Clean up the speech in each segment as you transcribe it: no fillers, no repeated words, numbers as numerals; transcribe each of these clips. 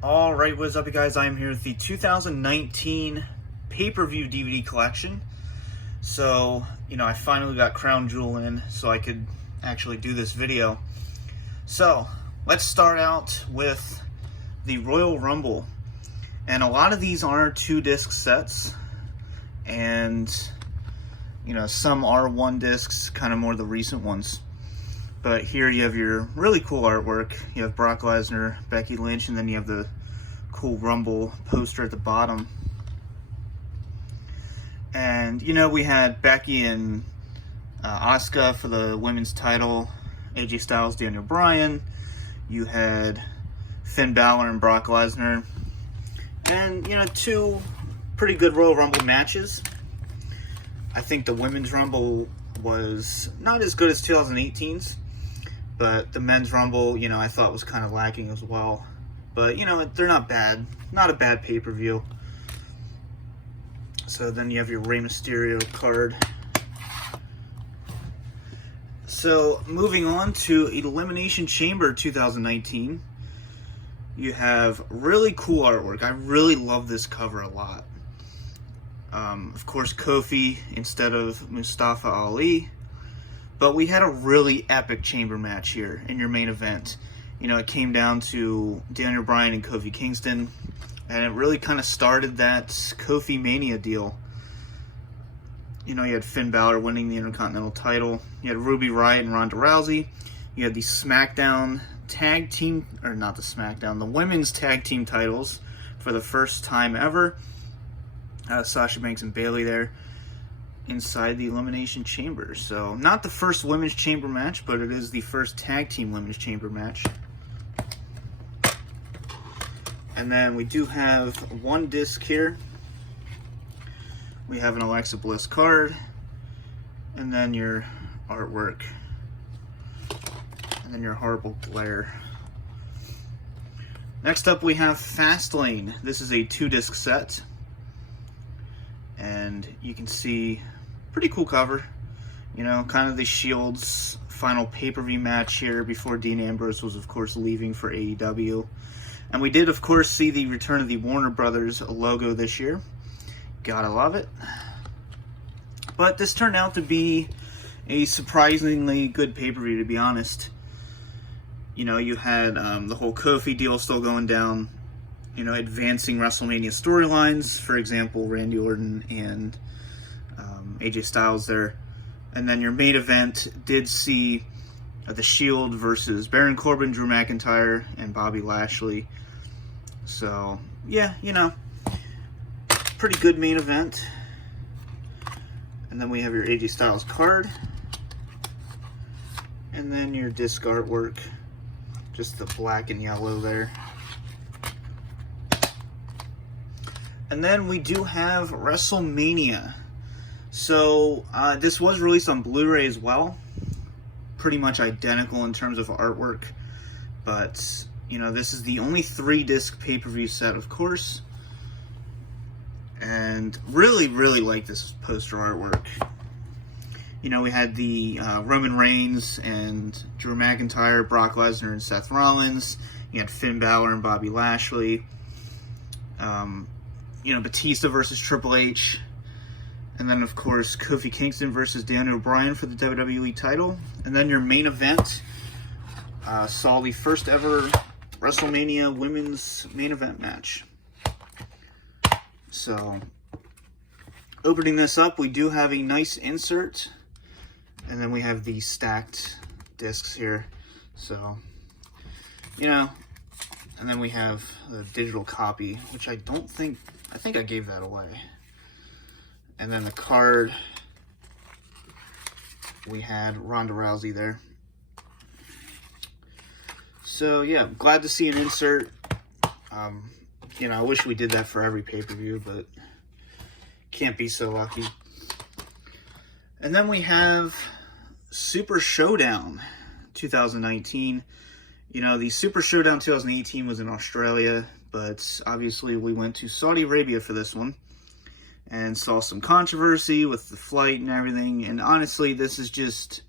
Alright, what's up you guys? I'm here with the 2019 pay-per-view DVD collection. So, I finally got Crown Jewel in so I could actually do this video. So, let's start out with the Royal Rumble. And a lot of these are 2-disc sets. And, some are 1 discs, kind of more the recent ones. But here you have your really cool artwork. You have Brock Lesnar, Becky Lynch, and then you have the cool Rumble poster at the bottom. And, we had Becky and Asuka for the women's title, AJ Styles, Daniel Bryan. You had Finn Balor and Brock Lesnar. And, 2 pretty good Royal Rumble matches. I think the women's Rumble was not as good as 2018's. But the men's Rumble, I thought was kind of lacking as well. But, they're not bad. Not a bad pay-per-view. So then you have your Rey Mysterio card. So, moving on to Elimination Chamber 2019. You have really cool artwork. I really love this cover a lot. Of course, Kofi instead of Mustafa Ali. But we had a really epic chamber match here in your main event. It came down to Daniel Bryan and Kofi Kingston, and it really kind of started that Kofi Mania deal. You had Finn Balor winning the Intercontinental title. You had Ruby Riott and Ronda Rousey. You had the SmackDown tag team, or not the SmackDown, the women's tag team titles for the first time ever. Sasha Banks and Bayley there inside the Elimination Chamber. So, not the first Women's Chamber match, but it is the first Tag Team Women's Chamber match. And then we do have 1 disc here. We have an Alexa Bliss card. And then your artwork. And then your horrible glare. Next up we have Fastlane. This is a 2-disc set. And you can see pretty cool cover, kind of the Shield's final pay-per-view match here before Dean Ambrose was, of course, leaving for AEW. And we did, of course, see the return of the Warner Brothers logo this year. Gotta love it. But this turned out to be a surprisingly good pay-per-view, to be honest. You had the whole Kofi deal still going down, advancing WrestleMania storylines, for example, Randy Orton and AJ Styles there. And then your main event did see the Shield versus Baron Corbin, Drew McIntyre, and Bobby Lashley. So, yeah, pretty good main event. And then we have your AJ Styles card. And then your disc artwork, just the black and yellow there. And then we do have WrestleMania. So, this was released on Blu-ray as well. Pretty much identical in terms of artwork. But, this is the only 3-disc pay-per-view set, of course. And really, really like this poster artwork. We had the Roman Reigns and Drew McIntyre, Brock Lesnar and Seth Rollins. You had Finn Balor and Bobby Lashley. Batista versus Triple H. And then, of course, Kofi Kingston versus Daniel Bryan for the WWE title. And then your main event saw the first ever WrestleMania women's main event match. So, opening this up, we do have a nice insert. And then we have the stacked discs here. So, and then we have the digital copy, which I think I gave that away. And then the card, we had Ronda Rousey there. So, yeah, glad to see an insert. I wish we did that for every pay-per-view, but can't be so lucky. And then we have Super Showdown 2019. The Super Showdown 2018 was in Australia, but obviously we went to Saudi Arabia for this one. And saw some controversy with the flight and everything. And honestly, this is just,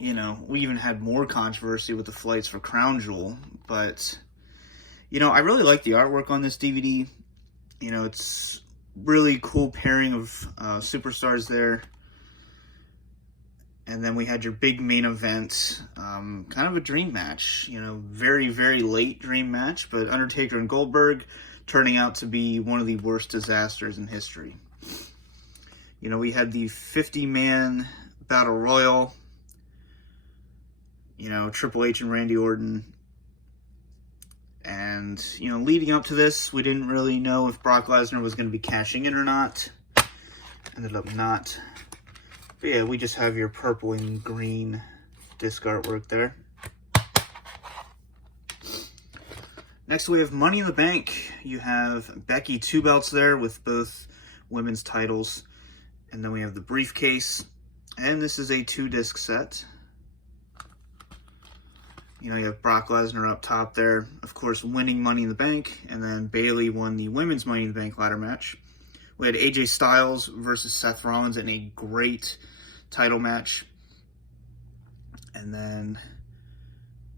we even had more controversy with the flights for Crown Jewel. But You know, I really like the artwork on this DVD. You know, it's really cool pairing of superstars there. And then we had your big main event, kind of a dream match. You know, very, very late dream match, but Undertaker and Goldberg turning out to be one of the worst disasters in history. You know, we had the 50-man Battle Royal. You know, Triple H and Randy Orton. And, you know, leading up to this, we didn't really know if Brock Lesnar was going to be cashing in or not. Ended up not. But yeah, we just have your purple and green disc artwork there. Next, we have Money in the Bank. You have Becky 2 belts there with both women's titles. And then we have the briefcase. And this is a 2-disc set. You know, you have Brock Lesnar up top there, of course, winning Money in the Bank, and then Bayley won the women's Money in the Bank ladder match. We had AJ Styles versus Seth Rollins in a great title match. And then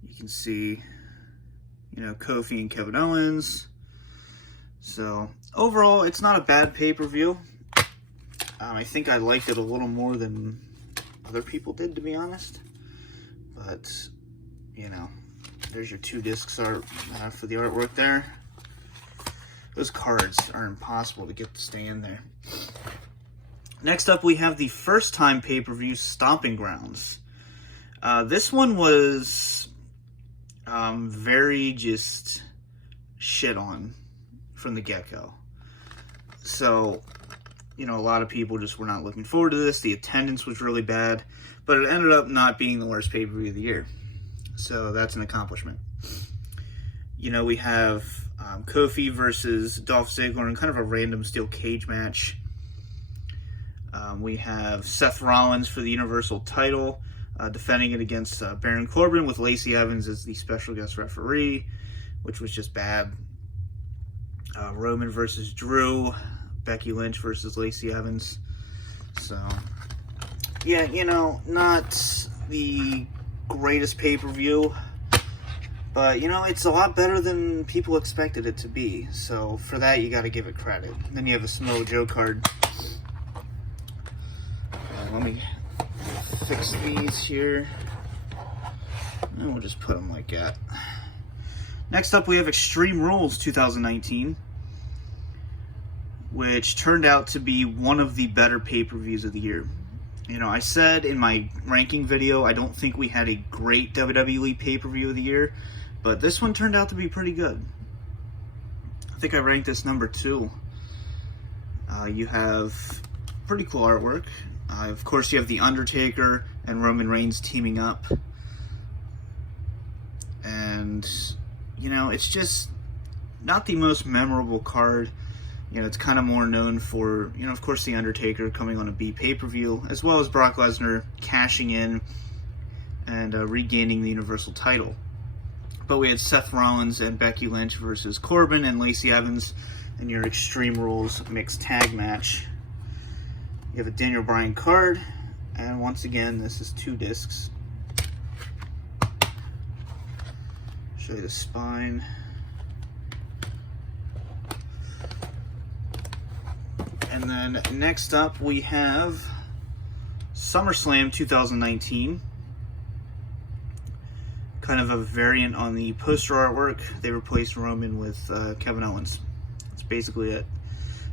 you can see, you know, Kofi and Kevin Owens. So, overall, it's not a bad pay-per-view. I think I liked it a little more than other people did, to be honest. But you know, there's your 2 discs art for the artwork there. Those cards are impossible to get to stay in there. Next up, we have the first time pay-per-view Stomping Grounds. This one was very just shit on from the get-go. So, you know, a lot of people just were not looking forward to this. The attendance was really bad, but it ended up not being the worst pay-per-view of the year. So that's an accomplishment. You know, we have Kofi versus Dolph Ziggler in kind of a random steel cage match. We have Seth Rollins for the Universal title, defending it against Baron Corbin with Lacey Evans as the special guest referee, which was just bad. Roman versus Drew, Becky Lynch versus Lacey Evans. So, yeah, you know, not the greatest pay-per-view, but you know, it's a lot better than people expected it to be, so for that you got to give it credit. And then you have a Samoa Joe card. Let me fix these here, and we'll just put them like that. Next up, we have Extreme Rules 2019, which turned out to be one of the better pay-per-views of the year. You know, I said in my ranking video, I don't think we had a great WWE pay-per-view of the year, but this one turned out to be pretty good. I think I ranked this number 2. You have pretty cool artwork. Of course, you have The Undertaker and Roman Reigns teaming up. And, you know, it's just not the most memorable card. You know, it's kind of more known for, you know, of course, The Undertaker coming on a B pay-per-view, as well as Brock Lesnar cashing in and regaining the Universal title. But we had Seth Rollins and Becky Lynch versus Corbin and Lacey Evans in your Extreme Rules mixed tag match. You have a Daniel Bryan card, and once again, this is 2 discs. Show you the spine. And then next up, we have SummerSlam 2019. Kind of a variant on the poster artwork. They replaced Roman with Kevin Owens. That's basically it.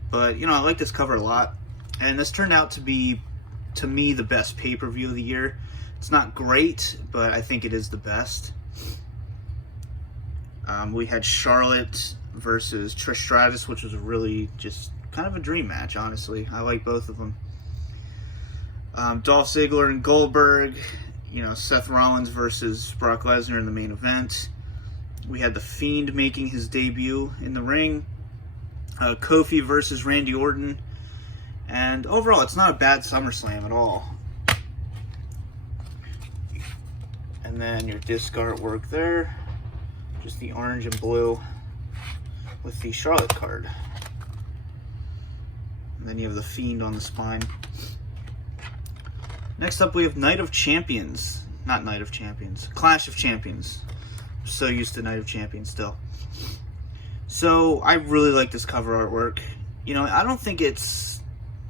But, you know, I like this cover a lot. And this turned out to be, to me, the best pay-per-view of the year. It's not great, but I think it is the best. We had Charlotte versus Trish Stratus, which was a really just kind of a dream match, honestly. I like both of them. Dolph Ziggler and Goldberg. You know, Seth Rollins versus Brock Lesnar in the main event. We had The Fiend making his debut in the ring. Kofi versus Randy Orton. And overall, it's not a bad SummerSlam at all. And then your disc artwork there. Just the orange and blue with the Charlotte card. And then you have The Fiend on the spine. Next up, we have Night of Champions. Not Night of Champions. Clash of Champions. I'm so used to Night of Champions still. So I really like this cover artwork. You know, I don't think it's,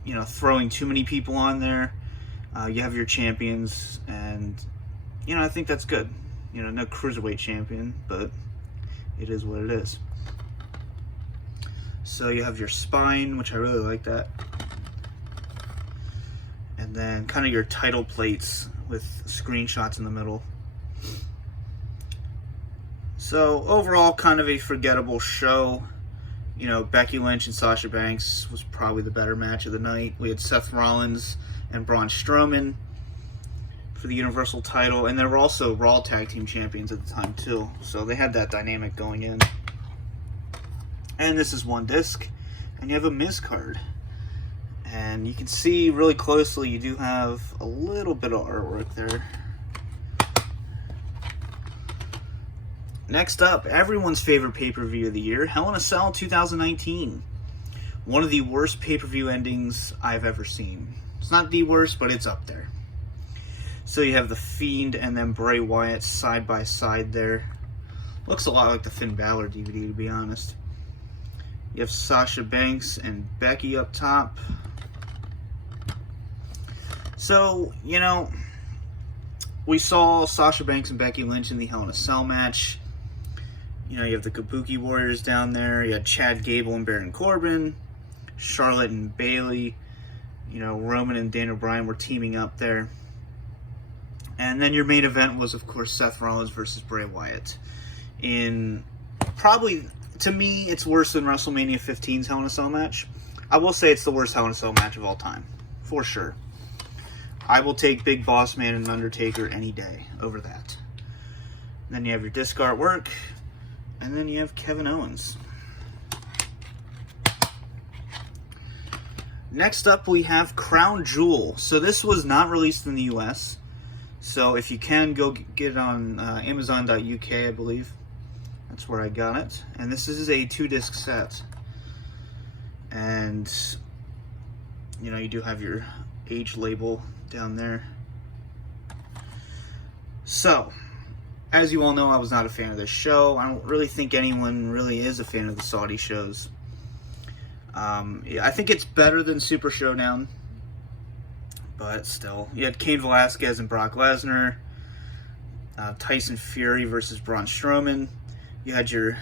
you know, throwing too many people on there. You have your champions, and, you know, I think that's good. You know, no cruiserweight champion, but it is what it is. So you have your spine, which I really like that. And then kind of your title plates with screenshots in the middle. So overall, kind of a forgettable show. You know, Becky Lynch and Sasha Banks was probably the better match of the night. We had Seth Rollins and Braun Strowman for the Universal title, and they were also Raw Tag Team Champions at the time too. So they had that dynamic going in. And this is one disc, and you have a Miz card. And you can see really closely, you do have a little bit of artwork there. Next up, everyone's favorite pay-per-view of the year, Hell in a Cell 2019. One of the worst pay-per-view endings I've ever seen. It's not the worst, but it's up there. So you have The Fiend and then Bray Wyatt side by side there. Looks a lot like the Finn Balor DVD, to be honest. You have Sasha Banks and Becky up top. So, you know, we saw Sasha Banks and Becky Lynch in the Hell in a Cell match. You know, you have the Kabuki Warriors down there. You had Chad Gable and Baron Corbin. Charlotte and Bayley. You know, Roman and Daniel Bryan were teaming up there. And then your main event was, of course, Seth Rollins versus Bray Wyatt. In probably, to me, it's worse than WrestleMania 15's Hell in a Cell match. I will say it's the worst Hell in a Cell match of all time. For sure. I will take Big Boss Man and Undertaker any day over that. Then you have your disc artwork. And then you have Kevin Owens. Next up, we have Crown Jewel. So this was not released in the US. So if you can, go get it on Amazon.uk, I believe. That's where I got it. And this is a 2-disc set. And, you know, you do have your age label down there. So, as you all know, I was not a fan of this show. I don't really think anyone really is a fan of the Saudi shows. I think it's better than Super Showdown. But still. You had Cain Velasquez and Brock Lesnar. Tyson Fury versus Braun Strowman. You had your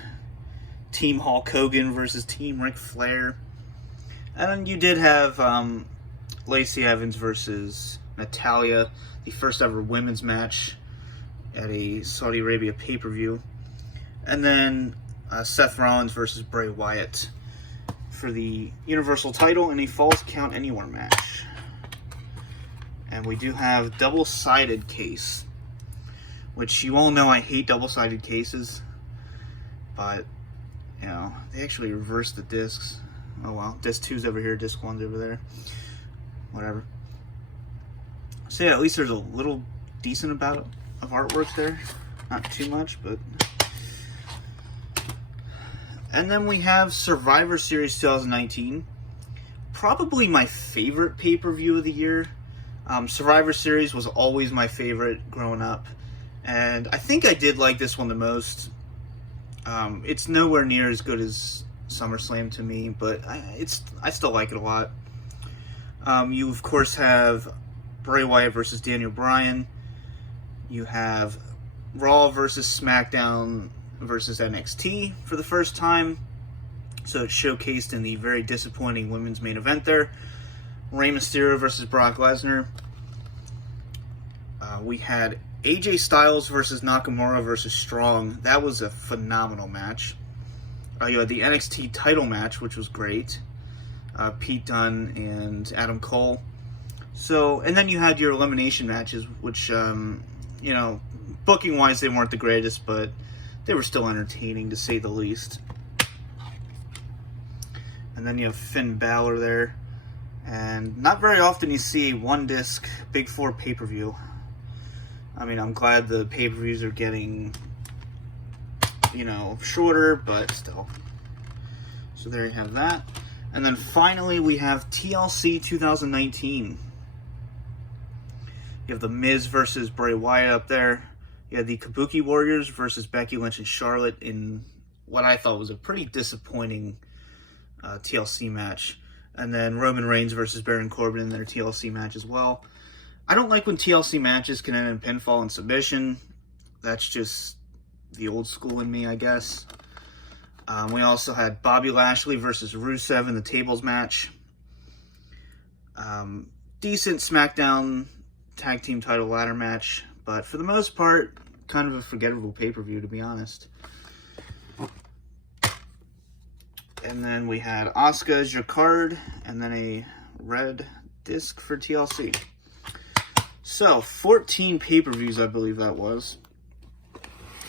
Team Hulk Hogan versus Team Ric Flair. And then you did have Lacey Evans versus Natalya. The first ever women's match at a Saudi Arabia pay-per-view. And then Seth Rollins versus Bray Wyatt for the Universal title in a Falls Count Anywhere match. And we do have double-sided case, which you all know I hate double-sided cases, but, you know, they actually reversed the discs. Oh well, disc 2's over here, disc 1's over there. Whatever. So yeah, at least there's a little decent amount of artwork there. Not too much, but... And then we have Survivor Series 2019. Probably my favorite pay-per-view of the year. Survivor Series was always my favorite growing up. And I think I did like this one the most. It's nowhere near as good as SummerSlam to me, but I still like it a lot. You, of course, have Bray Wyatt versus Daniel Bryan. You have Raw versus SmackDown versus NXT for the first time. So it's showcased in the very disappointing women's main event there. Rey Mysterio versus Brock Lesnar. We had AJ Styles versus Nakamura versus Strong. That was a phenomenal match. You had the NXT title match, which was great. Pete Dunne and Adam Cole. So, and then you had your elimination matches, which, you know, booking-wise, they weren't the greatest, but they were still entertaining, to say the least. And then you have Finn Balor there. And not very often you see a 1-disc Big 4 pay-per-view. I mean, I'm glad the pay-per-views are getting, you know, shorter, but still. So there you have that. And then finally, we have TLC 2019. You have The Miz versus Bray Wyatt up there. You have the Kabuki Warriors versus Becky Lynch and Charlotte in what I thought was a pretty disappointing TLC match. And then Roman Reigns versus Baron Corbin in their TLC match as well. I don't like when TLC matches can end in pinfall and submission. That's just the old school in me, I guess. We also had Bobby Lashley versus Rusev in the tables match. Decent SmackDown tag team title ladder match, but for the most part, kind of a forgettable pay-per-view, to be honest. And then we had Asuka as your card, and then a red disc for TLC. So, 14 pay-per-views, I believe that was.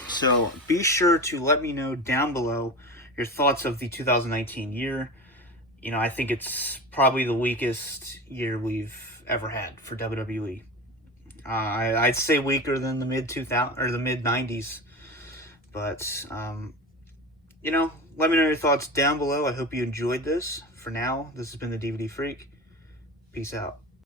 So, be sure to let me know down below your thoughts of the 2019 year. You know, I think it's probably the weakest year we've ever had for WWE. I'd say weaker than the mid-2000s or the mid-90s. But, you know, let me know your thoughts down below. I hope you enjoyed this. For now, this has been the DVD Freak. Peace out.